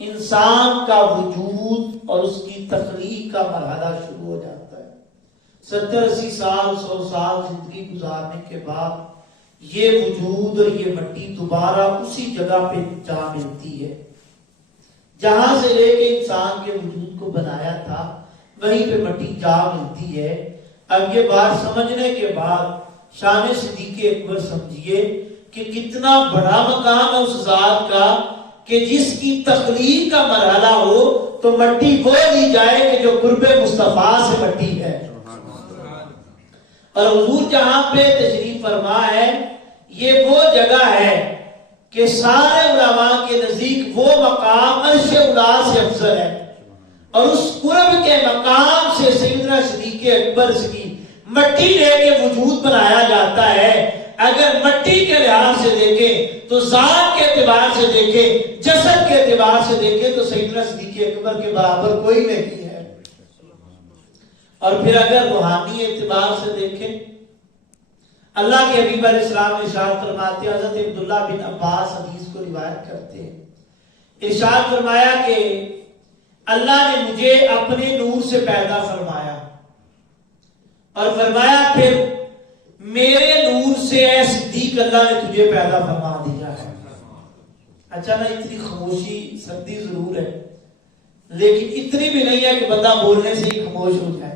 انسان کا وجود اور اس کی تخلیق کا مرحلہ شروع ہو جاتا ہے۔ 70-80 سال 100 سال زندگی گزارنے کے بعد یہ وجود اور یہ مٹی دوبارہ اسی جگہ پہ جا ملتی ہے جہاں سے لے کے انسان کے وجود کو بنایا تھا، وہیں پہ مٹی جا ملتی ہے۔ اب یہ بات سمجھنے کے بعد شان صدیق اکبر سمجھیے کہ کتنا بڑا مقام ہے اس ذات کا کہ جس کی تخلیق کا مرحلہ ہو تو مٹی وہ لی جائے کہ جو قرب مصطفیٰ سے مٹی ہے۔ اور حضور جہاں پہ تشریف فرما ہے یہ وہ جگہ ہے کہ سارے علماء کے نزدیک وہ مقام عرش اولا سے افضل ہے، اور اس قرب کے مقام سے سیدنا صدیق اکبر کی مٹی لے کے وجود بنایا جاتا ہے۔ اگر مٹی کے لحاظ سے دیکھیں تو ذات کے اعتبار سے دیکھیں، جسد کے اعتبار سے دیکھیں تو سیدنا صدیق اکبر کے برابر کوئی نہیں ہے۔ اور پھر اگر روحانی اعتبار سے دیکھیں، اللہ کے حبیب علیہ السلام ارشاد فرماتے ہیں، حضرت عبداللہ بن عباس حدیث کو روایت کرتے ہیں، ارشاد فرمایا کہ اللہ نے مجھے اپنے نور سے پیدا فرمایا اور فرمایا پھر میرے نور سے اے صدیق اللہ نے تجھے پیدا فرما دیا ہے۔ اچھا نا، اتنی خاموشی سردی ضرور ہے لیکن اتنی بھی نہیں ہے کہ بندہ بولنے سے ہی خاموش ہو جائے۔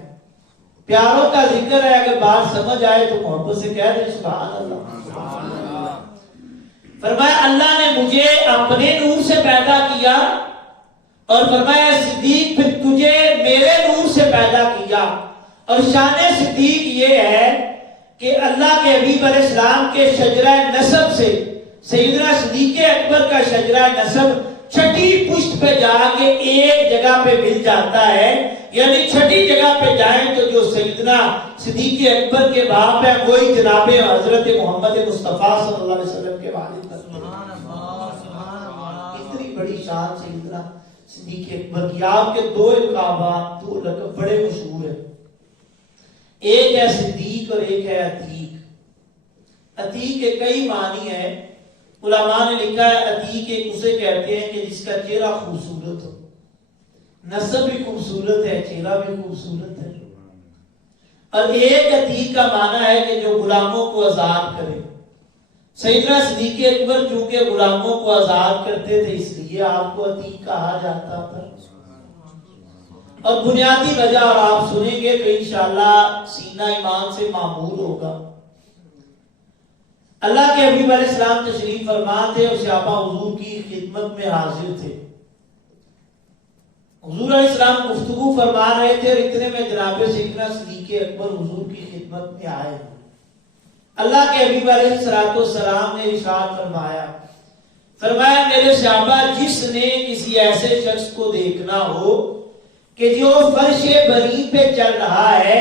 پیاروں کا ذکر ہے، اگر بات سمجھ آئے تو محبت سے کہہ دیں سبحان اللہ۔ فرمایا اللہ نے مجھے اپنے نور سے پیدا کیا اور فرمایا صدیق پھر تجھے میرے نور سے پیدا کیا۔ اور شان صدیق یہ ہے کہ اللہ کے حبیب علیہ السلام کے شجرہ نسب سے سیدنا صدیق اکبر کا شجرہ نسب چھٹی پشت پہ جا کے ایک جگہ پہ مل جاتا ہے، یعنی چھٹی جگہ پہ جائیں تو جو سیدنا صدیق اکبر کے باپ ہیں وہی جناب حضرت محمد مصطفیٰ صلی اللہ علیہ وسلم کے والد۔ اتنی بڑی شان سیدنا صدیق اکبر کی۔ آپ کے دو القابات، دو لقب بڑے مشہور ہیں، ایک ہے صدیق اور ایک ہے عتیق۔ عتیق کے کئی معنی ہیں، علماء نے لکھا ہے عتیق ایک اسے کہتے ہیں کہ جس کا چہرہ خوبصورت ہو، نسب بھی خوبصورت ہے، چہرہ بھی خوبصورت ہے۔ اور ایک عتیق کا معنی ہے کہ جو غلاموں کو آزاد کرے۔ سیدنا صدیق اکبر چونکہ غلاموں کو آزاد کرتے تھے اس لیے آپ کو عتیق کہا جاتا تھا۔ اور بنیادی وجہ اور آپ سنیں گے تو انشاءاللہ سینہ ایمان سے معمور ہوگا۔ اللہ کے حبیب علیہ السلام تشریف فرما تھے اور صحابہ حضور کی خدمت میں حاضر تھے۔ حضور علیہ السلام گفتگو فرما رہے تھے اور اتنے میں جناب سیدنا صدیق اکبر حضور کی خدمت میں آئے۔ اللہ کے حبیب علیہ السلام نے ارشاد فرمایا میرے صحابہ جس نے کسی ایسے شخص کو دیکھنا ہو کہ جو فرش بری پہ چل رہا ہے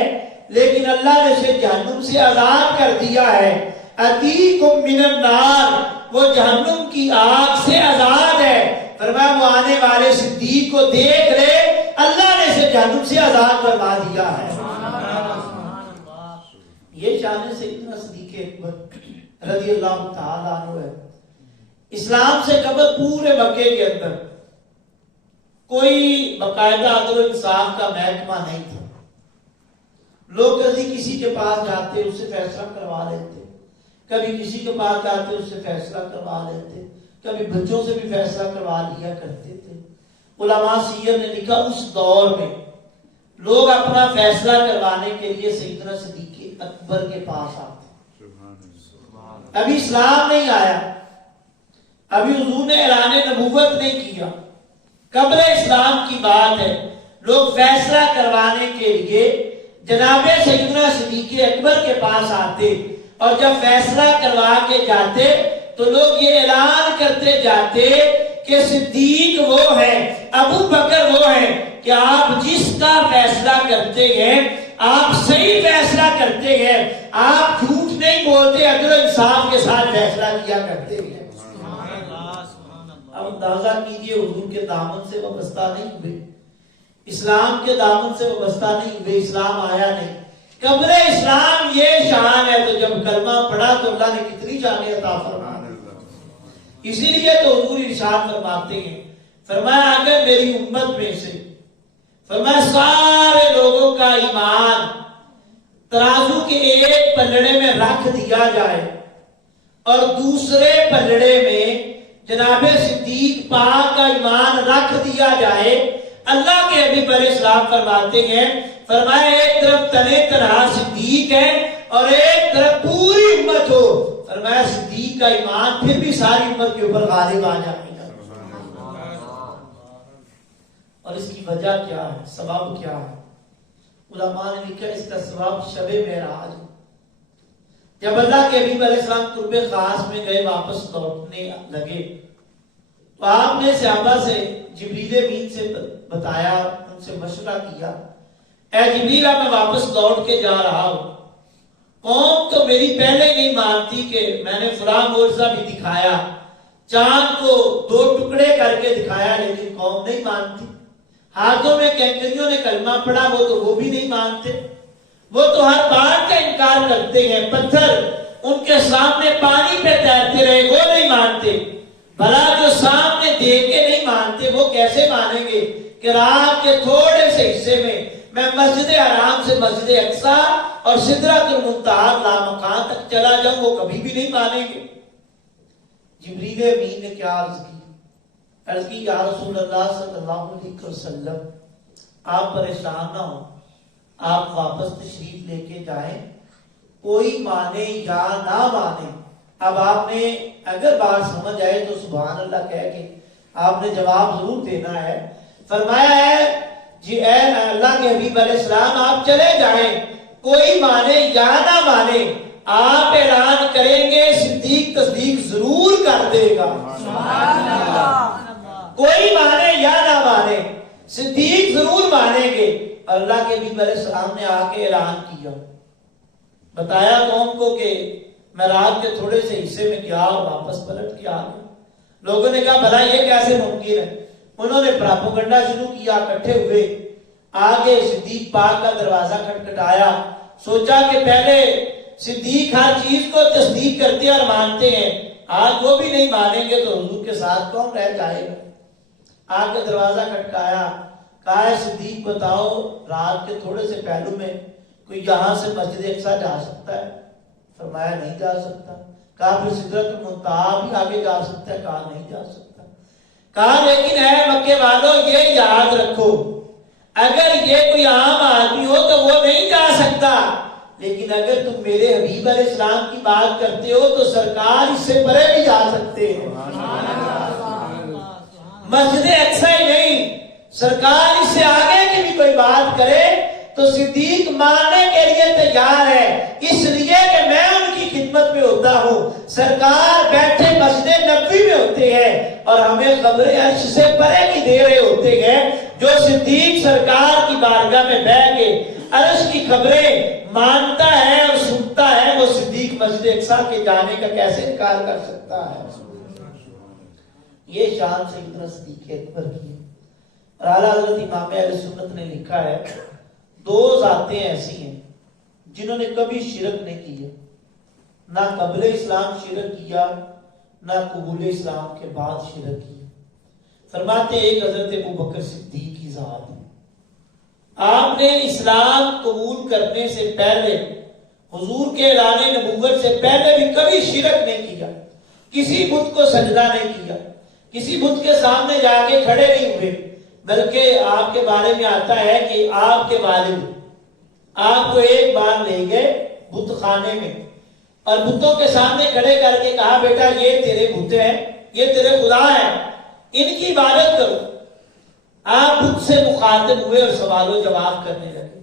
لیکن اللہ نے اسے جہنم سے آزاد کر دیا ہے، عتیق من النار، وہ جہنم کی آگ سے آزاد ہے، فرمایا وہ آنے والے صدیق کو دیکھ لے، اللہ نے اسے جہنم سے آزاد فرما دیا ہے۔ یہ شان سیدنا صدیق اکبر رضی اللہ تعالیٰ عنہ ہے۔ اسلام سے قبل پورے مکے کے اندر کوئی باقاعدہ عدل و انصاف کا محکمہ نہیں تھا۔ لوگ کبھی کسی کے پاس جاتے اس سے فیصلہ کروا لیتے، کبھی کسی کے پاس جاتے اس سے فیصلہ کروا لیتے، کبھی بچوں سے بھی فیصلہ کروا لیا کرتے تھے۔ علماء سیر نے لکھا اس دور میں لوگ اپنا فیصلہ کروانے کے لیے سیدنا صدیق اکبر کے پاس آتے۔ ابھی اسلام نہیں آیا، ابھی حضور نے اعلان نبوت نہیں کیا، قبل اسلام کی بات ہے۔ لوگ فیصلہ کروانے کے لیے جناب سیدنا صدیق اکبر کے پاس آتے اور جب فیصلہ کروا کے جاتے تو لوگ یہ اعلان کرتے جاتے کہ صدیق وہ ہے، ابو بکر وہ ہے کہ آپ جس کا فیصلہ کرتے ہیں آپ صحیح فیصلہ کرتے ہیں، آپ جھوٹ نہیں بولتے، عدل و انصاف کے ساتھ فیصلہ کیا کرتے ہیں۔ اب اندازہ کیجئے حضور کے دامن سے وابستہ نہیں ہوئے، اسلام کے دامن سے وابستہ نہیں ہوئے، اسلام آیا نہیں۔ قبل اسلام یہ شان ہے تو جب کلمہ پڑھا تو اللہ نے کتنی شانیں عطا فرما دی۔ اسی لیے تو حضور ارشاد فرماتے ہیں، فرمایا اگر میری امت میں سے فرمایا سارے لوگوں کا ایمان ترازو کے ایک پلڑے میں رکھ دیا جائے اور دوسرے پلڑے میں جناب صدیق پاک کا ایمان رکھ دیا جائے، اللہ کے حبیب علیہ السلام فرماتے ہیں، فرمایا ایک طرف تنے تنہا صدیق ہے اور ایک طرف پوری امت ہو، فرمایا صدیق کا ایمان پھر بھی ساری امت کے اوپر غالب آ جائے گا۔ اور اس کی وجہ کیا ہے، سبب کیا ہے؟ علماء نے لکھا اس کا سبب شب معراج۔ جب اللہ کے حبیب علیہ السلام قرب خاص میں گئے، واپس لوٹنے لگے تو آپ نے صحابہ سے جبریل امین سے بتایا، ان سے مشورہ کیا، اے جبریل میں واپس لوٹ کے جا رہا ہوں، قوم تو میری پہلے نہیں مانتی کہ میں نے فلاں معجزہ بھی دکھایا، چاند کو 2 ٹکڑے کر کے دکھایا، لیکن قوم نہیں مانتی، ہاتھوں میں کینکریوں نے کلمہ پڑھا، وہ بھی نہیں مانتے، وہ تو ہر بات کا انکار کرتے ہیں، پتھر ان کے سامنے پانی پہ تیرتے رہے، وہ نہیں مانتے، بھلا جو سامنے دیکھے نہیں مانتے وہ کیسے مانیں گے کہ رات کے تھوڑے سے حصے میں مسجد حرام سے مسجد اقصی اور سدرۃ المنتہا لامکان تک چلا جاؤں، وہ کبھی بھی نہیں مانیں گے۔ جبریل امین نے کیا عرض کی یا رسول اللہ صلی اللہ علیہ وسلم آپ پریشان نہ ہوں، آپ واپس تشریف لے کے جائیں، کوئی مانے یا نہ مانے، اب آپ نے اگر بات سمجھ آئے تو سبحان اللہ کہہ کے آپ نے جواب ضرور دینا ہے۔ فرمایا ہے جی اے اللہ کے حبیب علیہ السلام آپ چلے جائیں، کوئی مانے یا نہ مانے، آپ اعلان کریں گے صدیق تصدیق ضرور کر دے گا۔ سبحان اللہ، کوئی مانے یا نہ مانے صدیق ضرور مانیں گے۔ اللہ کے حبیب علیہ السلام نے آ کے اعلان کیا، بتایا قوم کو کہ میں رات کے تھوڑے سے حصے میں گیا اور واپس پلٹ کے آ گیا۔ لوگوں نے کہا بھلا یہ کیسے ممکن ہے؟ انہوں نے پراپوگنڈا شروع کیا، اکٹھے ہوئے، آگے صدیق پاک کا دروازہ کھٹکھٹایا، سوچا کہ پہلے صدیق ہر چیز کو تصدیق کرتے اور مانتے ہیں، آج وہ بھی نہیں مانیں گے تو حضور کے ساتھ کون رہ جائے گا؟ آگے دروازہ کھٹکایا، کہا ہے صدیق بتاؤ رات کے تھوڑے سے پہلو میں کوئی یہاں سے مسجد اقصی جا سکتا ہے؟ فرمایا نہیں جا سکتا۔ کہا پھر سدرۃ المنتہا بھی آگے جا سکتا ہے؟ کہا نہیں جا سکتا۔ کہا لیکن اے مکے والوں یہ یاد رکھو، اگر یہ کوئی عام آدمی ہو تو وہ نہیں جا سکتا، لیکن اگر تم میرے حبیب علیہ السلام کی بات کرتے ہو تو سرکار اس سے پرے بھی جا سکتے ہیں۔ مسجد اقصی ہی نہیں، سرکار اس سے آگے کی بھی کوئی بات کرے تو صدیق ماننے کے لیے تیار ہے، اس لیے کہ میں ان کی خدمت میں ہوتا ہوں، سرکار بیٹھے مسجد نبوی میں ہوتے ہیں اور ہمیں خبر عرش سے پرے کی دے رہے ہوتے ہیں۔ جو صدیق سرکار کی بارگاہ میں بیٹھ کے عرش کی خبریں مانتا ہے اور سنتا ہے، وہ صدیق مسجد اقصی کے جانے کا کیسے انکار کر سکتا ہے؟ یہ شان سیدنا صدیق اکبر کی۔ اور اعلیٰ حضرت امام اہل سنت نے لکھا ہے 2 ذاتیں ایسی ہیں جنہوں نے کبھی شرک نہیں کیا، نہ قبل اسلام شرک کیا نہ قبول اسلام کے بعد شرک کیا۔ فرماتے ایک حضرت ابوبکر صدیق کی ذات ہے، آپ نے اسلام قبول کرنے سے پہلے، حضور کے اعلان نبوت سے پہلے بھی کبھی شرک نہیں کیا، کسی بت کو سجدہ نہیں کیا، کسی بت کے سامنے جا کے کھڑے نہیں ہوئے، بلکہ آپ کے بارے میں آتا ہے کہ آپ کے والد آپ کو ایک بار لے گئے بت خانے میں اور بتوں کے سامنے کھڑے کر کے کہا بیٹا یہ تیرے بت ہیں، یہ تیرے خدا ہیں، ان کی عبادت کرو۔ آپ بت سے مخاطب ہوئے اور سوال و جواب کرنے لگے،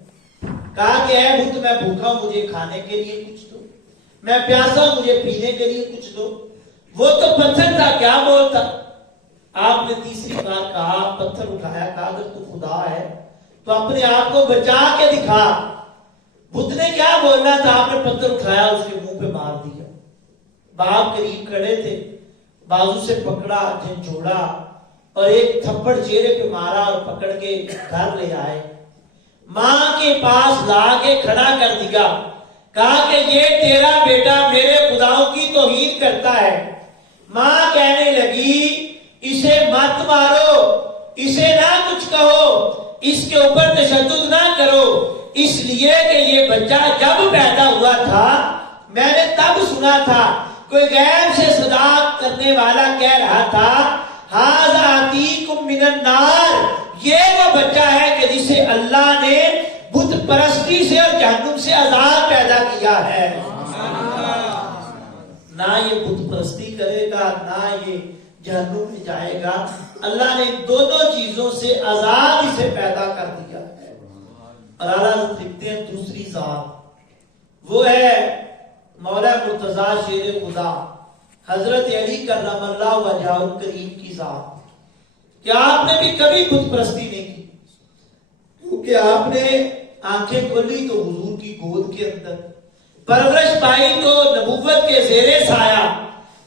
کہا کہ اے بت میں بھوکا ہوں مجھے کھانے کے لیے کچھ دو، میں پیاسا ہوں مجھے پینے کے لیے کچھ دو۔ وہ تو پتھر تھا، کیا بولتا؟ آپ نے تیسری بار کہا، پتھر اٹھایا، کہا اگر تو خدا ہے تو اپنے آپ کو بچا کے دکھا۔ بت نے کیا بولنا تھا؟ آپ نے پتھر اٹھایا اس کے منہ پہ مار دیا۔ باپ قریب کھڑے تھے، بازو سے پکڑا، جھنجھوڑا اور ایک تھپڑ چہرے پہ مارا اور پکڑ کے گھر لے آئے، ماں کے پاس لا کے کھڑا کر دیا، کہا کہ یہ تیرا بیٹا میرے خداؤں کی توہین کرتا ہے۔ ماں کہنے لگی اسے مت مارو، اسے نہ کچھ کہو، اس کے اوپر تشدد نہ کرو، اس لیے کہ یہ بچہ جب پیدا ہوا تھا میں نے تب سنا تھا کوئی غیب سے صدا کرنے والا کہہ رہا تھا ھذا عتیکم من النار، یہ وہ بچہ ہے کہ جسے اللہ نے بت پرستی سے اور جہنم سے آزاد پیدا کیا ہے۔ نہ یہ بت پرستی کرے گا نہ یہ جہنم میں جائے گا، اللہ نے دونوں چیزوں سے آزاد اسے پیدا کر دیا ہے۔ اور اعلیٰ لکھتے ہیں دوسری ذات وہ ہے مولا مرتضیٰ شیر خدا حضرت علی کرم اللہ وجہہ الکریم کی ذات، کہ آپ نے بھی کبھی بت پرستی نہیں کی، کیونکہ آپ نے آنکھیں کھولی تو حضور کی گود کے اندر، پرورش پائی تو نبوت کے زیر سایہ،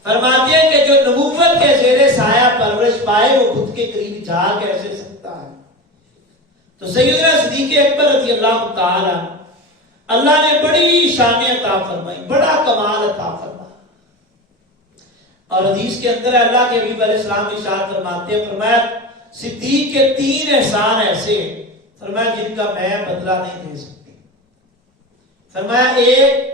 فرماتے ہیں کہ جو نبوت کے زیر سایہ پرورش پائے وہ خود کے قریب جا کیسے سکتا ہے۔ تو سیدنا صدیق اکبر رضی اللہ تعالی اللہ نے بڑی شان عطا فرمائی، بڑا کمال عطا فرمایا۔ اور حدیث کے اندر اللہ کے حبیب علیہ السلام ارشاد فرماتے ہیں، فرمایا صدیق کے 3 احسان ایسے ہیں، فرمایا جن کا میں بدلہ نہیں دے سکتی۔ فرمایا ایک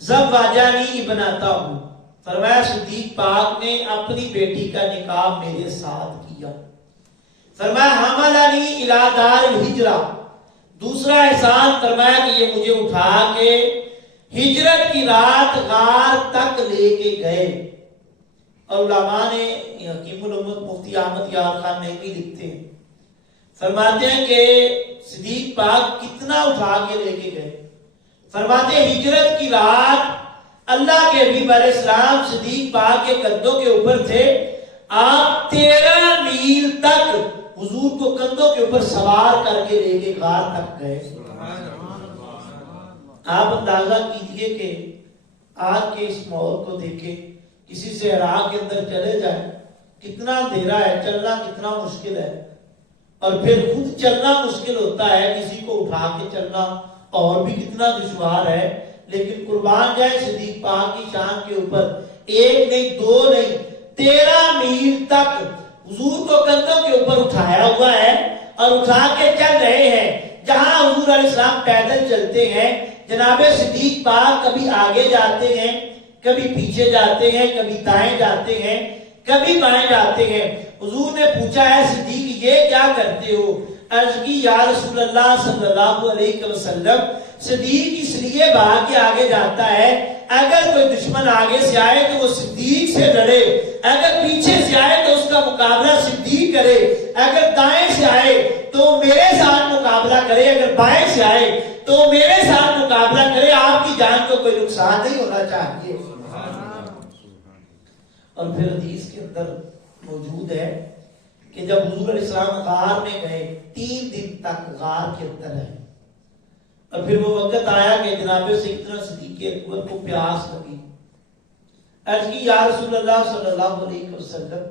زوجانی بناتا ہوں، فرمایا صدیق پاک نے اپنی بیٹی کا نکاح میرے ساتھ کیا۔ فرمایا حملنی الی دار الہجرہ، دوسرا احسان فرمایا کہ یہ مجھے اٹھا کے ہجرت کی رات غار تک لے کے گئے۔ اور علماء نے حکیم الامت مفتی احمد یار خان نعیمی لکھتے ہیں، فرماتے ہیں کہ صدیق پاک کتنا اٹھا کے لے کے گئے، فرماتے ہیں ہجرت کی رات اللہ کے حبیب علیہ السلام صدیق پاک کے کندھوں کے اوپر تھے، آپ 13 میل تک حضور کو کندھوں کے اوپر سوار کر کے لے کے غار تک گئے۔ آپ اندازہ کیجئے کہ آج کے اس ماحول کو دیکھیں، کسی سے عراق کے اندر چلے جائیں کتنا اندھیرا ہے، چلنا کتنا مشکل ہے، اور پھر خود چلنا مشکل ہوتا ہے، کسی کو اٹھا کے چلنا اور بھی کتنا دشوار ہے۔ لیکن قربان جائے صدیق پاک کی شان کے اوپر 1 نہیں 2 نہیں 13 میل تک حضور کو کندھوں کے اوپر اٹھایا ہوا ہے اور اٹھا کے چل رہے ہیں۔ جہاں حضور علیہ السلام پیدل چلتے ہیں، جناب صدیق پاک کبھی آگے جاتے ہیں، کبھی پیچھے جاتے ہیں، کبھی دائیں جاتے ہیں، کبھی بائیں جاتے ہیں۔ حضور نے پوچھا ہے صدیق یہ کیا کرتے ہو؟ عرض کی یا رسول اللہ صلی اللہ علیہ وسلم صدیق اس لیے بھاگ کے آگے جاتا ہے اگر کوئی دشمن آگے سے آئے تو وہ صدیق سے لڑے، اگر پیچھے سے آئے تو اس کا مقابلہ صدیق کرے، اگر دائیں سے آئے تو میرے ساتھ مقابلہ کرے، اگر بائیں سے آئے تو میرے ساتھ مقابلہ کرے، آپ کی جان کو کوئی نقصان نہیں ہونا چاہیے۔ اور پھر حدیث کے اندر موجود ہے کہ جب حضور علیہ السلام غار میں گئے 3 دن تک غار کے اندر رہے، اور پھر وہ وقت آیا کہ جناب سیدنا صدیق اکبر کو پیاس لگی۔ عرض کی یا رسول اللہ صلی اللہ علیہ وسلم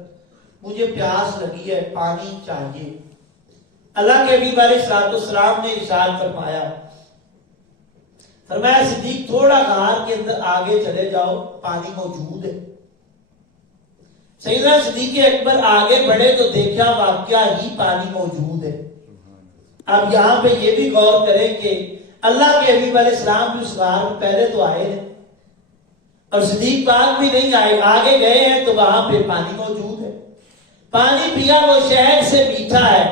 مجھے پیاس لگی ہے، پانی چاہیے۔ اللہ کے حبیب علیہ السلام نے ارشاد فرمایا صدیق تھوڑا غار کے اندر آگے چلے جاؤ، پانی موجود ہے۔ سیدنا صدیق اکبر آگے بڑھے تو دیکھا واقعہ ہی پانی موجود ہے۔ اب یہاں پہ یہ بھی غور کریں کہ اللہ کے حبیب علیہ السلام بھی اس غار میں پہلے تو آئے ہیں اور صدیق پاک بھی نہیں آئے، آگے گئے ہیں تو وہاں پہ پانی موجود ہے۔ پانی پیا وہ شہد سے میٹھا ہے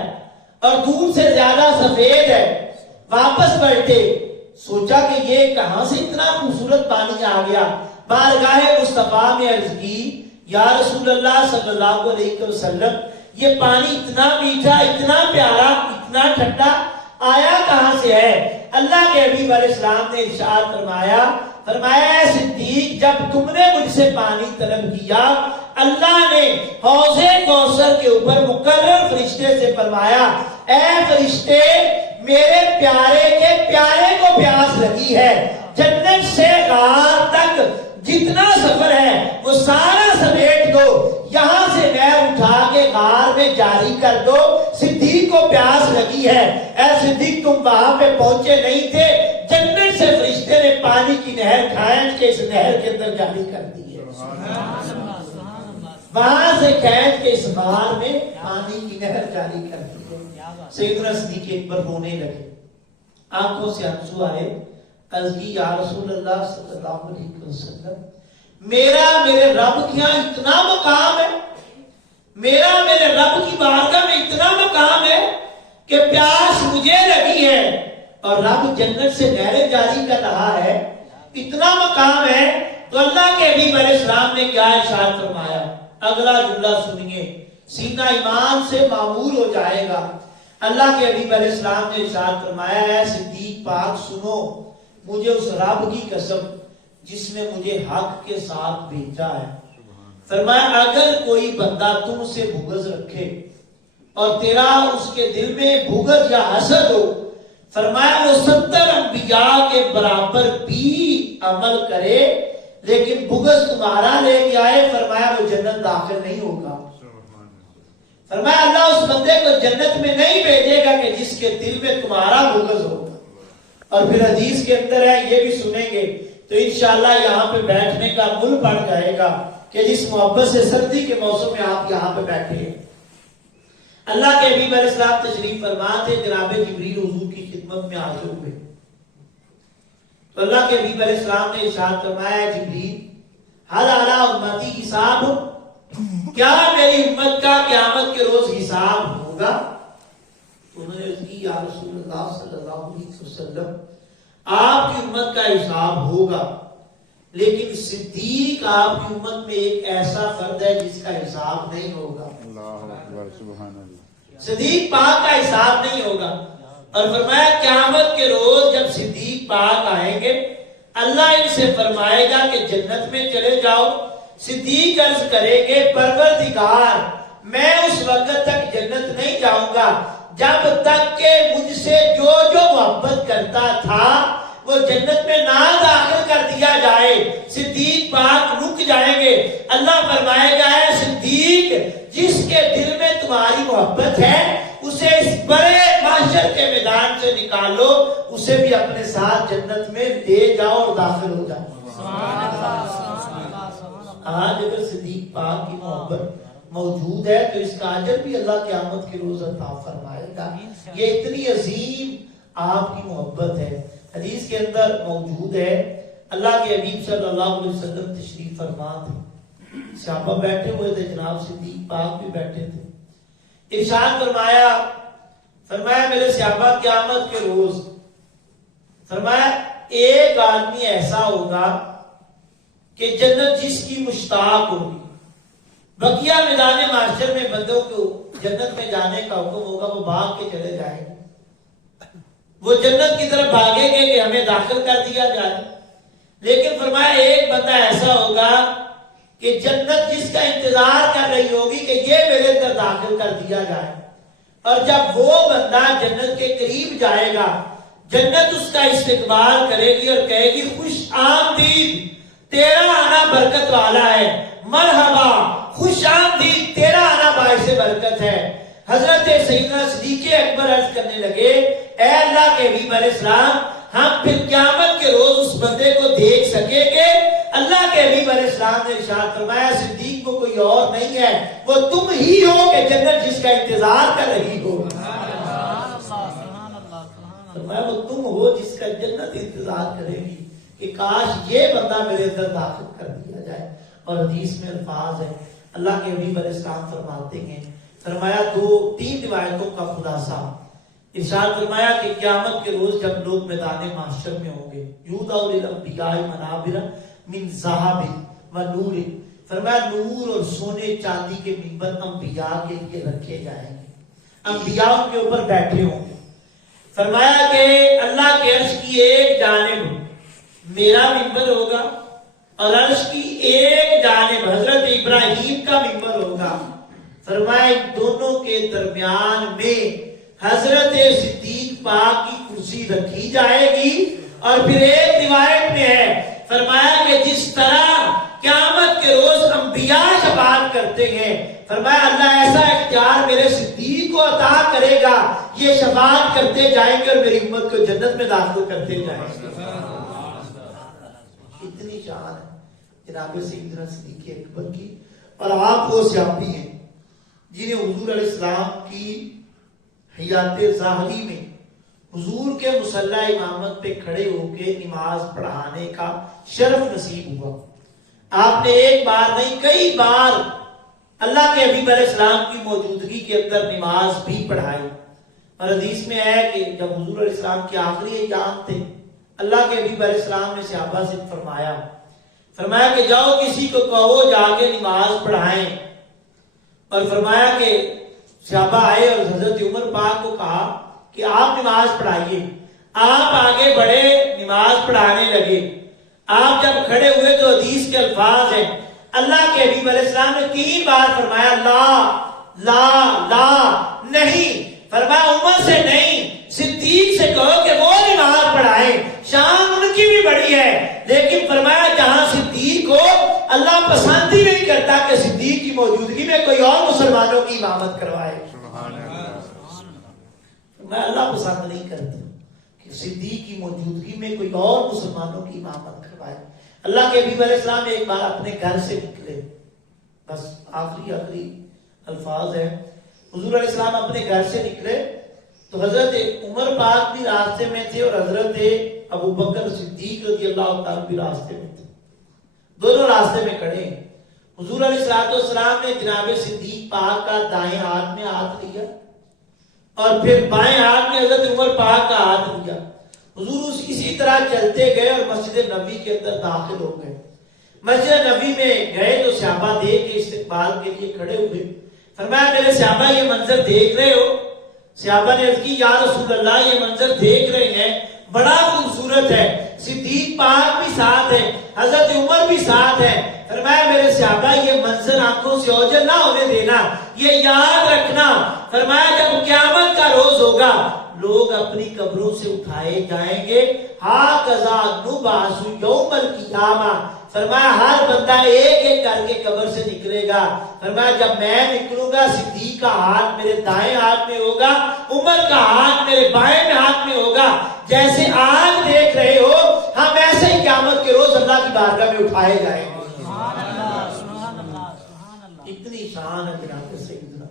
اور دودھ سے زیادہ سفید ہے۔ واپس پلٹے، سوچا کہ یہ کہاں سے اتنا خوبصورت پانی آ گیا۔ بارگاہ مصطفیٰ میں عرض کی یا رسول اللہ صلی اللہ علیہ وسلم یہ پانی اتنا میٹھا، اتنا پیارا، اتنا ٹھنڈا آیا کہاں سے ہے؟ اللہ کے حبیب علیہ السلام نے ارشاد فرمایا اے صدیق جب تم نے مجھ سے پانی طلب کیا، اللہ نے حوض کوثر کے اوپر مقرر فرشتے سے فرمایا اے فرشتے میرے پیارے کے پیارے کو پیاس لگی ہے، جنت سے غار تک جتنا سفر ہے وہ سارا سمیٹ دو، یہاں سے نہر اٹھا کے غار میں جاری کر دو، صدیق کو پیاس لگی ہے۔ اے صدیق تم وہاں پہ پہنچے نہیں تھے، جنت سے فرشتے نے پانی کی نہر کھینچ کے اس نہر کے اندر جاری کر دی ہے۔ وہاں سے کھینچ کے اس غار میں پانی کی نہر جاری کر دی ہے۔ سیدنا صدیق اکبر رونے لگے، آنکھوں سے آنسو آئے، عرض کی یا رسول اللہ صلی اللہ علیہ وسلم، میرے رب کے یہاں اتنا مقام ہے، میرے رب کی بارگاہ میں اتنا مقام ہے کہ پیاس مجھے لگی ہے اور رب جنت سے نہریں جاری کر رہا ہے، اتنا مقام ہے۔ تو اللہ کے حبیب علیہ السلام نے کیا ارشاد فرمایا؟ اگلا جملہ سنیے، سینہ ایمان سے معمور ہو جائے گا۔ اللہ کے حبیب علیہ السلام نے ارشاد فرمایا ہے صدیق پاک سنو، مجھے اس رب کی قسم جس نے مجھے حق کے ساتھ بھیجا ہے، فرمایا اگر کوئی بندہ تم سے بغض رکھے اور تیرا اس کے دل میں بغض یا حسد ہو، فرمایا وہ 70 انبیاء کے برابر بھی عمل کرے لیکن بغض تمہارا لے کے آئے، فرمایا وہ جنت داخل نہیں ہوگا۔ فرمایا اللہ اس بندے کو جنت میں نہیں بھیجے گا کہ جس کے دل میں تمہارا بغض ہوگا۔ اور پھر حدیث کے اندر ہے، یہ بھی سنیں گے تو انشاءاللہ یہاں پہ بیٹھنے کا مل پڑ جائے گا کہ جس محبت سے سردی کے موسم میں آپ یہاں پہ بیٹھے ہیں۔ اللہ کے حبیب علیہ السلام تشریف فرما تھے، جناب جبریل حضور کی خدمت میں حاضر ہوئے تو اللہ کے حبیب علیہ السلام نے ارشاد فرمایا جبریل حل علی امتی حساب، کیا میری امت کا قیامت کے روز حساب ہوگا؟ انہوں نے عرض کی یا رسول اللہ صلی اللہ علیہ وسلم آپ کی امت کا حساب ہوگا، لیکن صدیق آپ کی امت میں ایک ایسا فرد ہے جس کا حساب نہیں ہوگا۔ اللہ اکبر، سبحان اللہ۔ صدیق پاک کا حساب نہیں ہوگا۔ اور فرمایا قیامت کے روز جب صدیق پاک آئیں گے، اللہ ان سے فرمائے گا کہ جنت میں چلے جاؤ۔ صدیق عرض کریں گے پروردگار میں اس وقت تک جنت نہیں جاؤں گا جب تک کہ مجھ سے جو محبت کرتا تھا وہ جنت میں نہ داخل کر دیا جائے۔ صدیق پاک رک جائیں گے، اللہ فرمائے گا اے صدیق جس کے دل میں تمہاری محبت ہے اسے اس بڑے محشر کے میدان سے نکالو، اسے بھی اپنے ساتھ جنت میں لے جاؤ اور داخل ہو جاؤ۔ آج اگر صدیق پاک کی محبت موجود ہے تو اس کا اجر بھی اللہ قیامت کے روز عطا فرمائے گا۔ یہ اتنی عظیم آپ کی محبت ہے۔ حدیث کے اندر موجود ہے، اللہ کے حبیب صلی اللہ علیہ وسلم تشریف فرما تھے، صحابہ بیٹھے ہوئے تھے، جناب صدیق پاک بھی بیٹھے تھے۔ ارشاد فرمایا میرے صحابہ قیامت کے روز، فرمایا ایک آدمی ایسا ہوگا کہ جنت جس کی مشتاق ہوگی، بقیہ میدان معاشر میں بندوں کو جنت میں جانے کا حکم ہوگا، وہ بھاگ کے چلے جائیں گے، وہ جنت کی طرف بھاگیں گے کہ ہمیں داخل کر دیا جائے۔ لیکن فرمایا ایک بندہ ایسا ہوگا کہ جنت جس کا انتظار کر رہی ہوگی کہ یہ میرے اندر داخل کر دیا جائے، اور جب وہ بندہ جنت کے قریب جائے گا جنت اس کا استقبال کرے گی اور کہے گی خوش آمدید، تیرا آنا برکت والا ہے، مرحبا، خوش آمدید، تیرا آنا باعث برکت ہے۔ حضرت سیدنا صدیق اکبر عرض کرنے لگے اے اللہ کے حبیب علیہ السلام ہم پھر قیامت کے روز اس بندے کو دیکھ سکیں گے؟ اللہ کے حبیب علیہ السلام نے ارشاد فرمایا صدیق کو کوئی اور نہیں ہے، وہ تم ہی ہو کہ جنت جس کا انتظار کر رہی ہو۔ فرمایا وہ تم ہو جس کا جنت انتظار کرے گی کہ کاش یہ بندہ میرے اندر داخل کر دیا جائے۔ اور حدیث میں الفاظ ہے، اللہ کے حبیب علیہ السلام فرماتے ہیں، فرمایا تین روایتوں کا خلاصہ، ارشاد فرمایا کہ قیامت کے روز جب لوگ میدان محشر میں ہوں گے، یوضع للانبیاء منابر من ذہب و نور، فرمایا نور اور سونے چاندی کے منبر انبیاء کے لیے رکھے جائیں گے، انبیاء ان کے اوپر بیٹھے ہوں گے۔ فرمایا کہ اللہ کے عرش کی ایک جانب میرا منبر ہوگا اور عرش کی ایک جانب حضرت ابراہیم کا منبر ہوگا۔ فرمایا دونوں کے درمیان میں حضرت صدیق پاک کی کرسی رکھی جائے گی۔ اور پھر ایک روایت میں ہے، فرمایا کہ جس طرح قیامت کے روز انبیاء شفاعت کرتے ہیں، فرمایا اللہ ایسا اختیار میرے صدیق کو عطا کرے گا، یہ شفاعت کرتے جائیں گے اور میری امت کو جنت میں داخل کرتے جائیں گے۔ اتنی شان ہے جناب سیدنا صدیق اکبر کی، اور آپ وہ صحابی ہیں جنہیں حضور علیہ السلام کی حیات ظاہری میں حضور کے مصلی امامت پہ کھڑے ہو کے نماز پڑھانے کا شرف نصیب ہوا. آپ نے ایک بار نہیں کئی بار اللہ کے حبیب علیہ السلام کی موجودگی کے اندر نماز بھی پڑھائی. اور حدیث میں ہے کہ جب حضور علیہ السلام کے آخری ایام تھے, اللہ کے حبیب علیہ السلام نے صحابہ سے فرمایا کہ جاؤ کسی کو کہو جا کے نماز پڑھائیں. اور فرمایا کہ صحابہ آئے اور حضرت عمر پاک کو کہا کہ آپ نماز پڑھائیے. آپ آگے بڑھے, نماز پڑھانے لگے. آپ جب کھڑے ہوئے تو حدیث کے الفاظ ہیں, اللہ کے حبیب علیہ السلام نے 3 بار فرمایا لا لا لا نہیں. فرمایا عمر سے نہیں, صدیق سے کہو کہ وہ نماز پڑھائیں, شان ان کی بھی بڑی ہے. لیکن فرمایا جہاں صدیق ہو, اللہ پسند ہی نہیں کرتا کہ صدیق کی موجودگی میں کوئی اور مسلمانوں کی امامت کروائے. میں اللہ پسند نہیں کرتا کہ صدیق کی موجودگی میں کوئی اور مسلمانوں کی امامت کروائے. اللہ کے حبیب علیہ السلام ایک بار اپنے گھر سے نکلے, بس آخری الفاظ ہے, حضور علیہ السلام اپنے گھر سے نکلے تو حضرت عمر پاک بھی راستے میں تھے اور حضرت ابو بکر صدیق رضی اللہ تعالیٰ بھی راستے میں تھے. دونوں راستے میں کھڑے ہیں. حضور علیہ السلام نے جناب صدیق پاک کا دائیں ہاتھ میں ہاتھ لیا اور پھر بائیں ہاتھ میں حضرت عمر پاک کا ہاتھ لیا. حضور اسی طرح چلتے گئے اور مسجد نبوی کے اندر داخل ہو گئے. مسجد نبوی میں گئے تو صحابہ دیکھ کے استقبال کے لیے کھڑے ہوئے. فرمایا میرے صحابہ یہ منظر دیکھ رہے ہو؟ صحابہ نے عرض کی یا رسول اللہ یہ منظر دیکھ رہے ہیں, بڑا خوبصورت ہے. صدیق پاک بھی ساتھ ہے, حضرت عمر بھی ساتھ ہے. فرمایا میرے صحابہ یہ منظر آنکھوں سے اوجھل نہ ہونے دینا, یہ یاد رکھنا. فرمایا جب قیامت کا روز ہوگا لوگ اپنی قبروں سے اٹھائے جائیں گے, ہاکذا نبعث یوم القیامہ. فرمایا ہر بندہ ایک ایک کر کے قبر سے نکلے گا. فرمایا جب میں نکلوں گا صدیق کا ہاتھ میرے دائیں ہاتھ میں ہوگا, عمر کا ہاتھ میرے بائیں ہاتھ میں ہوگا. جیسے آج دیکھ رہے ہو ہم ایسے ہی قیامت کے روز اللہ کی بارگاہ میں اٹھائے جائیں گے. اتنی شان ہے جناب سیدنا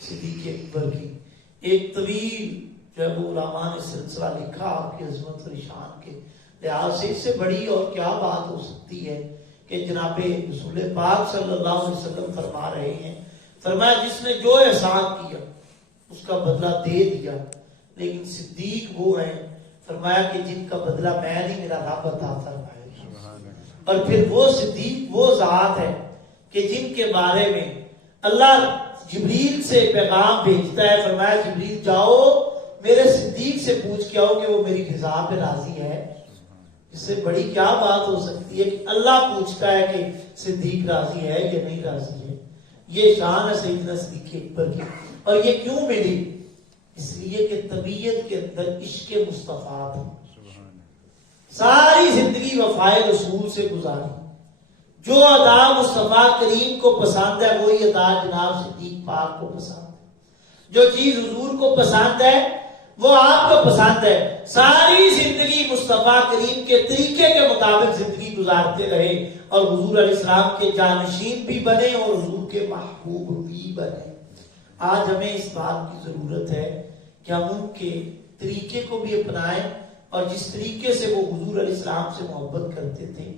صدیق اکبر کی. ایک طویل جب علماء نے سلسلہ لکھا آپ کی عظمت اور شان کے لحاظ سے, اس سے بڑی اور کیا بات ہو سکتی ہے کہ جناب رسول پاک صلی اللہ علیہ وسلم فرما رہے ہیں. فرمایا جس نے جو احسان کیا اس کا بدلہ دے دیا, لیکن صدیق وہ ہیں فرمایا کہ جن کا بدلہ میں نہیں میرا رب عطا فرمائے گا. اور پھر وہ صدیق وہ ذات ہے کہ جن کے بارے میں اللہ جبریل سے پیغام بھیجتا ہے. فرمایا جبریل جاؤ میرے صدیق سے پوچھ کے آؤ کہ وہ میری رضا پہ راضی ہے. اس سے بڑی کیا بات ہو سکتی ہے کہ اللہ پوچھتا ہے کہ صدیق راضی ہے یا نہیں راضی ہے. یہ شان ہے سیدنا صدیق اکبر کی. اور یہ کیوں ملی؟ اس لیے کہ طبیعت کے اندر عشق مصطفیٰ تھا. ساری زندگی وفائے رسول سے گزاری. جو ادا مصطفیٰ کریم کو پسند ہے وہی ادا جناب صدیق پاک کو پسند ہے. جو چیز حضور کو پسند ہے وہ آپ کو پسند ہے. ساری زندگی مصطفیٰ کریم کے طریقے کے مطابق زندگی گزارتے رہے اور حضور علیہ السلام کے جانشین بھی بنے اور حضور کے محبوب بھی بنے. آج ہمیں اس بات کی ضرورت ہے کہ ہم ان کے طریقے کو بھی اپنائیں اور جس طریقے سے وہ حضور علیہ السلام سے محبت کرتے تھے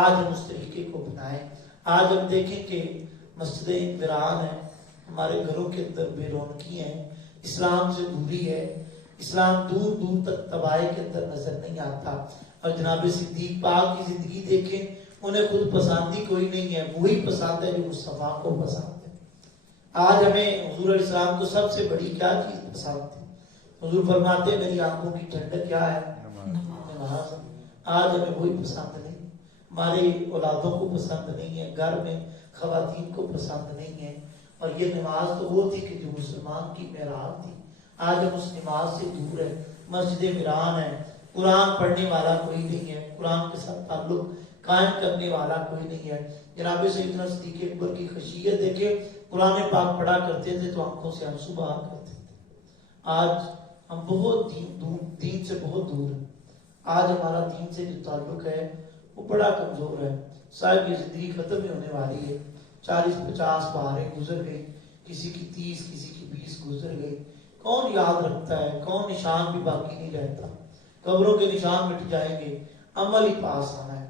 آج ہم اس طریقے کو اپنائیں. آج ہم دیکھیں کہ مسجدیں ویران ہیں, ہمارے گھروں کے اندر بے رونقی ہیں, اسلام سے دوری ہے, اسلام دور دور تک تباہی کے اندر نظر نہیں آتا. اور جناب صدیق پاک کی زندگی دیکھیں, انہیں خود پسندی کوئی نہیں ہے, وہی پسند ہے جو مصطفیٰ کو پسند ہے. آج ہمیں حضور علیہ السلام کو سب سے بڑی کیا چیز پسند تھی؟ حضور فرماتے میری آنکھوں کی ٹھنڈک کیا ہے؟ نماز. آج ہمیں وہی پسند نہیں, ہماری اولادوں کو پسند نہیں ہے, گھر میں خواتین کو پسند نہیں ہے. اور یہ نماز تو وہ تھی کہ جو مسلمان کی معراج تھی. آج ہم اس نماز سے دور ہیں, مسجد ویران ہے, قرآن پڑھنے والا کوئی نہیں ہے, قرآن کے ساتھ تعلق قائم کرنے والا کوئی نہیں ہے. جناب سیدنا صدیق اکبر کی خشیت دیکھیں, قرآن پاک پڑھا کرتے تھے تو آنکھوں سے آنسو بہا کرتے تھے. آج ہم بہت دین سے بہت دور ہیں. آج ہمارا دین سے جو تعلق ہے وہ بڑا کمزور ہے. صاحب یہ زندگی ختم ہی ہونے والی ہے. 40-50 باریں گزر گئی، کسی کی 30، کسی کی 20 گزر گئی، کون یاد رکھتا ہے؟ کون نشان بھی باقی نہیں رہتا، قبروں کے نشان مٹ جائیں گے، عمل ہی پاس آنا ہے۔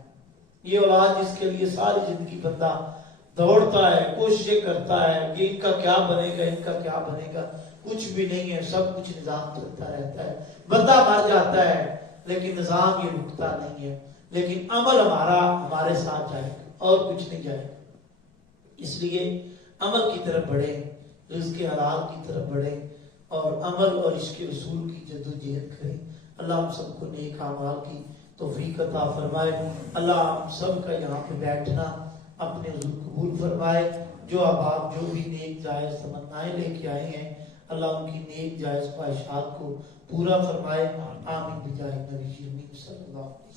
یہ اولاد جس کے لیے ساری زندگی بندہ دوڑتا ہے، کوششیں کرتا ہے کہ ان کا کیا بنے گا، ان کا کیا بنے گا، کچھ بھی نہیں ہے، سب کچھ نظام چلتا رہتا ہے، بندہ مر جاتا ہے لیکن نظام یہ رکتا نہیں ہے، لیکن عمل ہمارے ساتھ جائے گا اور کچھ نہیں جائے گا۔ اس لیے عمل کی طرف بڑھیں، رزق حلال کی طرف بڑھیں اور عمل اور عشق رسول کی جدوجہد کریں۔ اللہ ہم سب کو نیک اعمال کی توفیق عطا فرمائے۔ اللہ ہم سب کا یہاں پہ بیٹھنا اپنے حضور قبول فرمائے۔ جو احباب جو بھی نیک جائز تمنائیں لے کے آئے ہیں، اللہ ان کی نیک جائز خواہشات کو پورا فرمائے۔ آمین بجاہ نبی کریم صلی اللہ علیہ وسلم۔